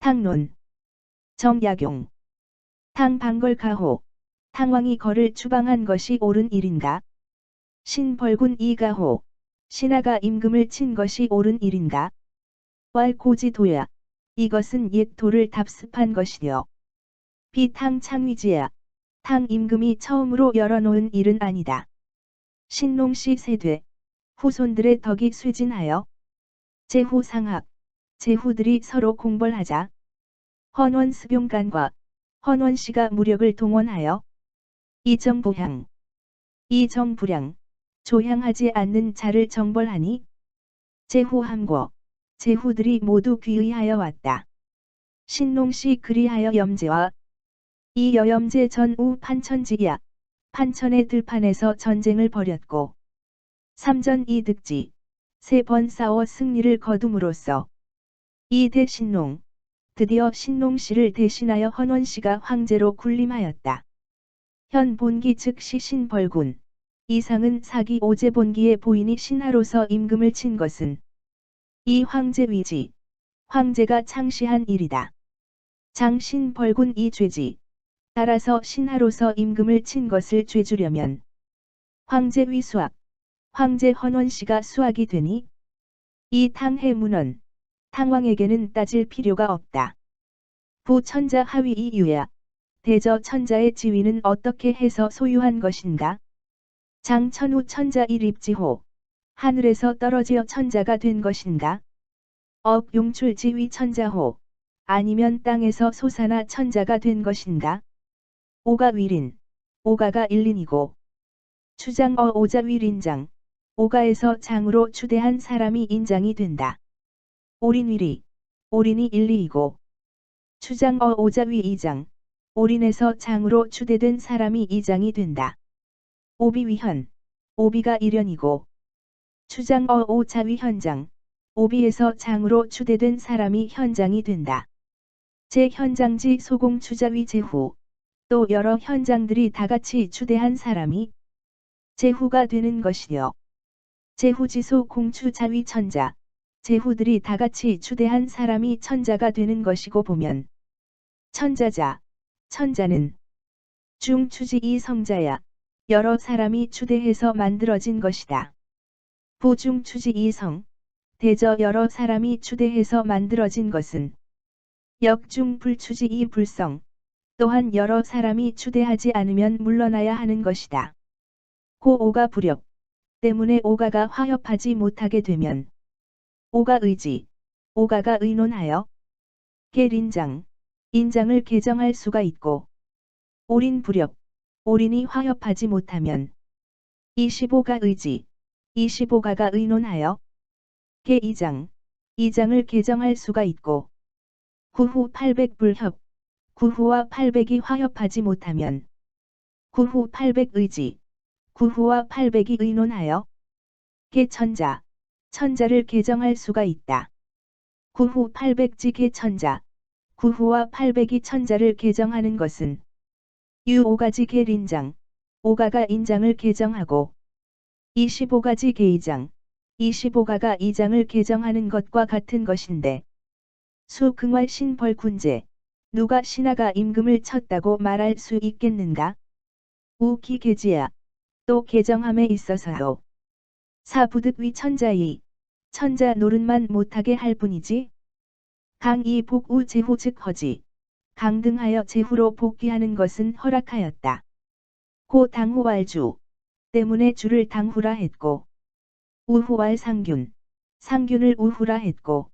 탕론, 정약용, 탕방걸가호, 탕왕이 거를 추방한 것이 옳은 일인가? 신벌군 이가호, 신하가 임금을 친 것이 옳은 일인가? 왈고지도야, 이것은 옛 도를 답습한 것이요. 비탕 창위지야, 탕 임금이 처음으로 열어놓은 일은 아니다. 신농씨 세대, 후손들의 덕이 쇠진하여 제후상학, 제후들이 서로 공벌하자. 헌원습용관과 헌원씨가 무력을 동원하여 이정부향, 이정부량, 조향하지 않는 자를 정벌하니 제후함고, 제후들이 모두 귀의하여 왔다. 신농씨 그리하여 염제와 이 여염제 전우 판천지야, 판천의 들판에서 전쟁을 벌였고 3전 2득지, 3번 싸워 승리를 거둠으로써 이 대신농, 드디어 신농씨를 대신하여 헌원씨가 황제로 군림하였다. 현 본기 즉시 신벌군, 이상은 사기 오제본기의 보인이 신하로서 임금을 친 것은 이 황제 위지, 황제가 창시한 일이다. 장신벌군 이 죄지, 따라서 신하로서 임금을 친 것을 죄주려면 황제 위수학, 황제 헌원씨가 수학이 되니 이 탕해문헌, 탕왕에게는 따질 필요가 없다. 부천자 하위 이유야, 대저 천자의 지위는 어떻게 해서 소유한 것인가? 장천후 천자 일입지호, 하늘에서 떨어지어 천자가 된 것인가? 억용출 지위 천자호, 아니면 땅에서 솟아나 천자가 된 것인가? 오가 위린, 오가가 일린이고 추장어 오자 위린장, 오가에서 장으로 추대한 사람이 인장이 된다. 올인위리, 올인이 일리이고 추장어 오자 위 이장, 올인에서 장으로 추대된 사람이 이장이 된다. 오비위현, 오비가 일현이고 추장어 오자위 현장, 오비에서 장으로 추대된 사람이 현장이 된다. 제 현장지 소공 추자위 제후, 또 여러 현장들이 다같이 추대한 사람이 제후가 되는 것이요. 제후지소 공추 자위 천자, 제후들이 다같이 추대한 사람이 천자가 되는 것이고 보면 천자자, 천자는 중추지 이 성자야, 여러 사람이 추대해서 만들어진 것이다. 부중추지 이 성, 대저 여러 사람이 추대해서 만들어진 것은 역중불추지 이 불성, 또한 여러 사람이 추대하지 않으면 물러나야 하는 것이다. 고오가 부력 때문에 오가가 화협하지 못하게 되면 오가 의지, 오가가 의논하여 계린장, 인장을 개정할 수가 있고 올인 부력, 올인이 화협하지 못하면 25가 의지, 25가가 의논하여 계이장, 이장을 개정할 수가 있고 구후 800 불협, 구후와 800이 화협하지 못하면 구후 800 의지, 구후와 800이 의논하여 계천자, 천자를 개정할 수가 있다. 구후 800지 계천자, 구후와 800이 천자를 개정하는 것은 유5가지 계린장, 오가가 인장을 개정하고 25가지 계이장, 25가가 이장을 개정하는 것과 같은 것인데 수긍활 신벌군제, 누가 신하가 임금을 쳤다고 말할 수 있겠는가? 우기계지야, 또 개정함에 있어서요. 사부득위 천자이, 천자 노릇만 못하게 할 뿐이지. 강이 복우 제후 즉 허지, 강등하여 제후로 복귀하는 것은 허락하였다. 고 당후왈주, 때문에 주를 당후라 했고 우후왈 상균, 상균을 우후라 했고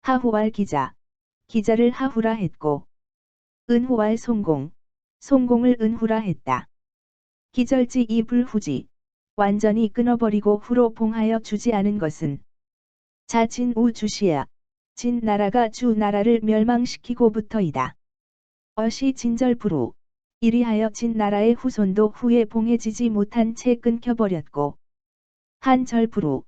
하후왈 기자, 기자를 하후라 했고 은후왈 송공, 송공을 은후라 했다. 기절지 이 불후지, 완전히 끊어버리고 후로 봉하여 주지 않은 것은 자진우 주시야, 진 나라가 주 나라를 멸망시키고부터이다. 어시 진절부루, 이리하여 진 나라의 후손도 후에 봉해지지 못한 채 끊겨버렸고 한절부루,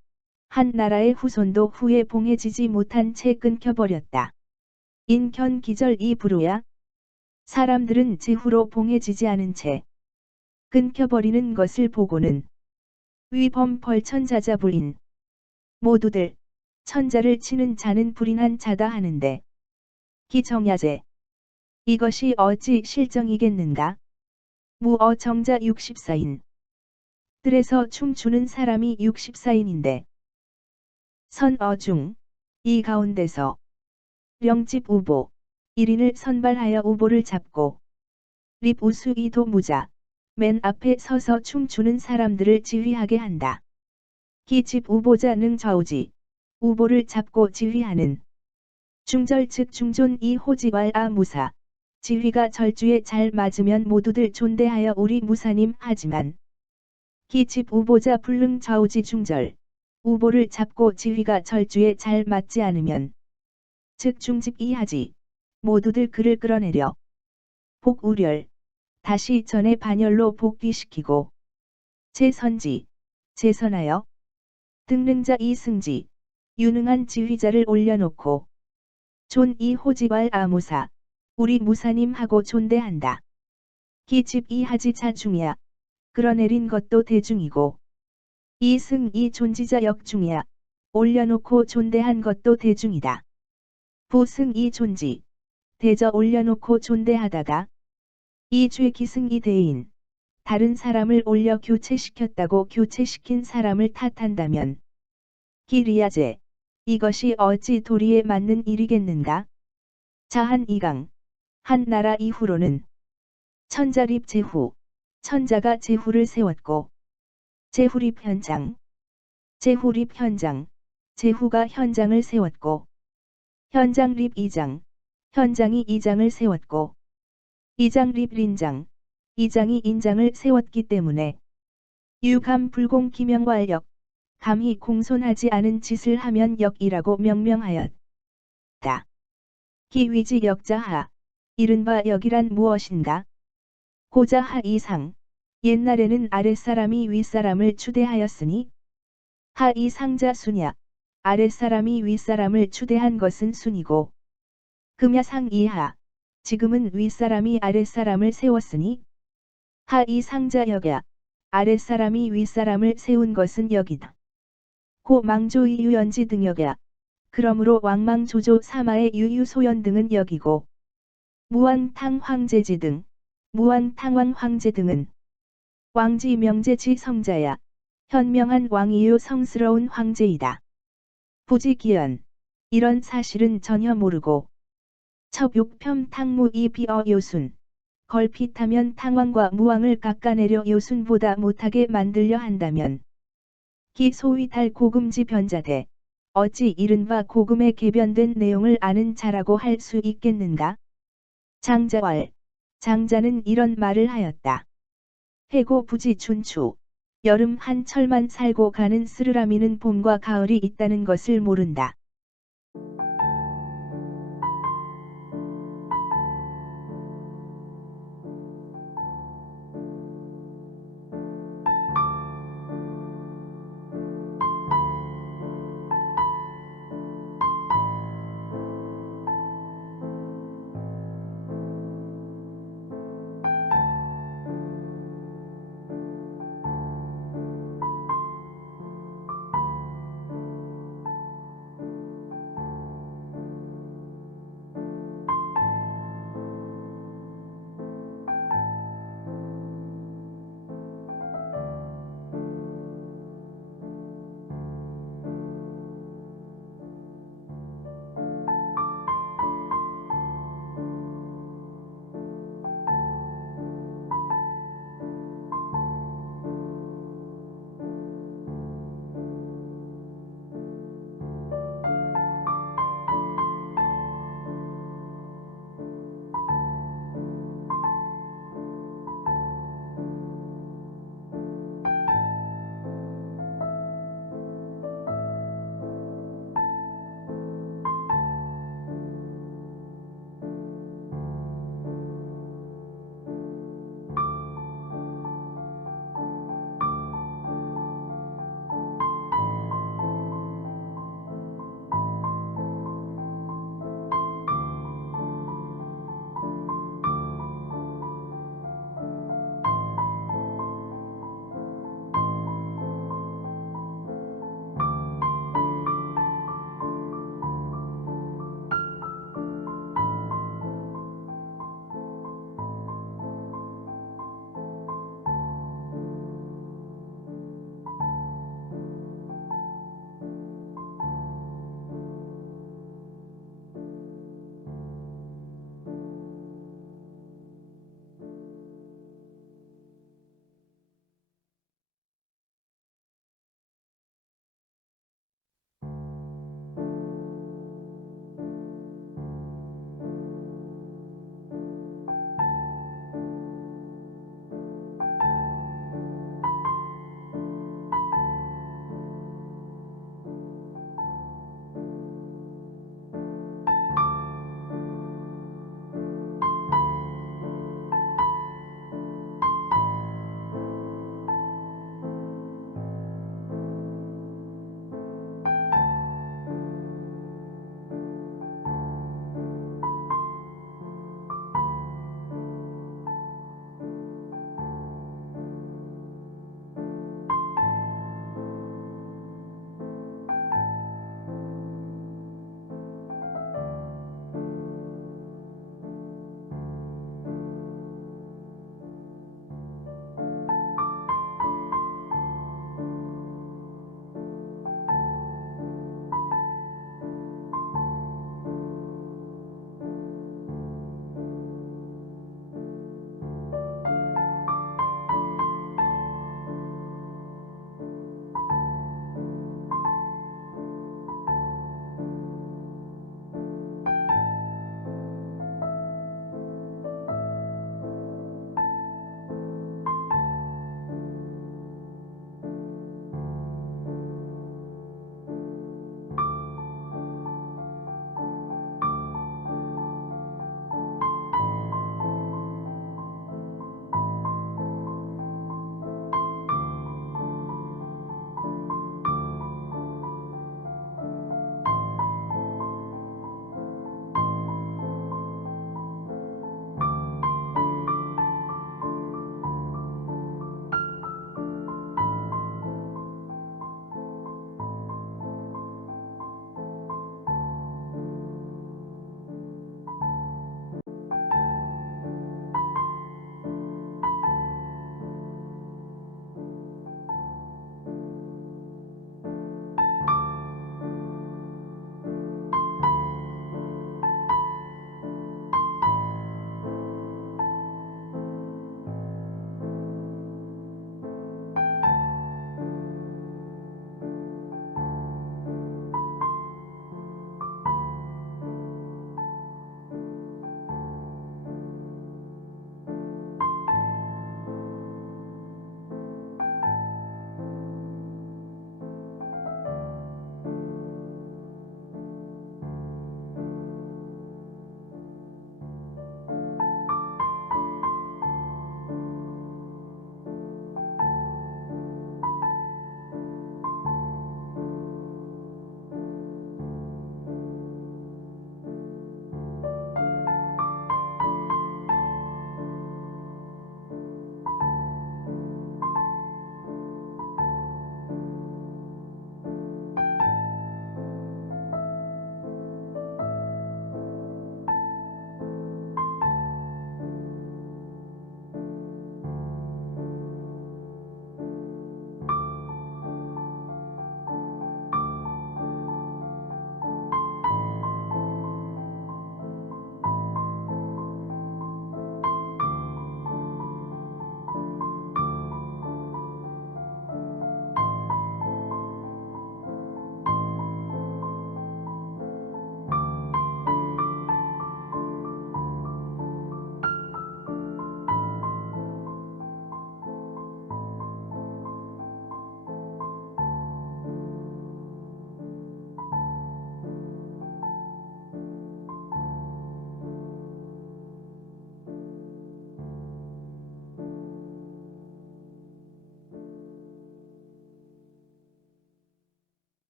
한 나라의 후손도 후에 봉해지지 못한 채 끊겨버렸다. 인견 기절 이 부루야. 사람들은 제후로 봉해지지 않은 채 끊겨버리는 것을 보고는 위범 벌천자자 불인, 모두들 천자를 치는 자는 불인한 자다 하는데 기정야제. 이것이 어찌 실정이겠는가? 무어 정자 64인. 뜰에서 춤추는 사람이 64인인데. 선어중. 이 가운데서. 령집 우보. 1인을 선발하여 우보를 잡고. 립우수 이도 무자. 맨 앞에 서서 춤추는 사람들을 지휘하게 한다. 기집 우보자 능 좌우지. 우보를 잡고 지휘하는. 중절 즉 중존 이 호지왈 아 무사. 지휘가 절주에 잘 맞으면 모두들 존대하여 우리 무사님 하지만. 기집 우보자 불능 좌우지 중절. 우보를 잡고 지휘가 절주에 잘 맞지 않으면. 즉 중집 이하지. 모두들 그를 끌어내려. 복우렬. 다시 전의 반열로 복귀시키고. 제선지. 제선하여. 등능자 이승지. 유능한 지휘자를 올려놓고. 존 이 호지왈 아무사. 우리 무사님 하고 존대한다. 기집 이하지 자중이야. 끌어내린 것도 대중이고. 이승 이 존지자 역중이야. 올려놓고 존대한 것도 대중이다. 부승 이 존지. 대저 올려놓고 존대하다가. 이죄 기승 이 대인. 다른 사람을 올려 교체시켰다고 교체시킨 사람을 탓한다면. 기리야제. 이것이 어찌 도리에 맞는 일이겠는가? 자한 이강. 한 나라 이후로는. 천자립 제후. 천자가 제후를 세웠고. 제후립 현장. 제후립 현장. 제후가 현장을 세웠고. 현장립 이장. 현장이 이장을 세웠고. 이장립 린장. 이장이 인장을 세웠기 때문에. 유감 불공 기명활역. 감히 공손하지 않은 짓을 하면 역이라고 명명하였다. 기위지 역자하. 이른바 역이란 무엇인가? 고자하 이상. 옛날에는 아랫사람이 윗사람을 추대하였으니. 하 이상자 수냐. 아랫사람이 윗사람을 추대한 것은 순이고. 금야상 이하. 지금은 윗사람이 아랫사람을 세웠으니. 하 이상자 역야. 아랫사람이 윗사람을 세운 것은 역이다. 고 망조이 유연지 등 역야. 그러므로 왕망조조 사마의 유유소연 등은 역이고. 무왕탕 황제지 등. 무왕탕왕 황제 등은. 왕지 명제지 성자야. 현명한 왕이요 성스러운 황제이다. 부지기연. 이런 사실은 전혀 모르고. 첩욕평 탕무 이 비어 요순. 걸핏하면 탕왕과 무왕을 깎아내려 요순보다 못하게 만들려 한다면. 기 소위 달 고금지 변자대. 어찌 이른바 고금에 개변된 내용을 아는 자라고 할 수 있겠는가? 장자왈. 장자는 이런 말을 하였다. 해고 부지 춘추. 여름 한철만 살고 가는 스르라미는 봄과 가을이 있다는 것을 모른다.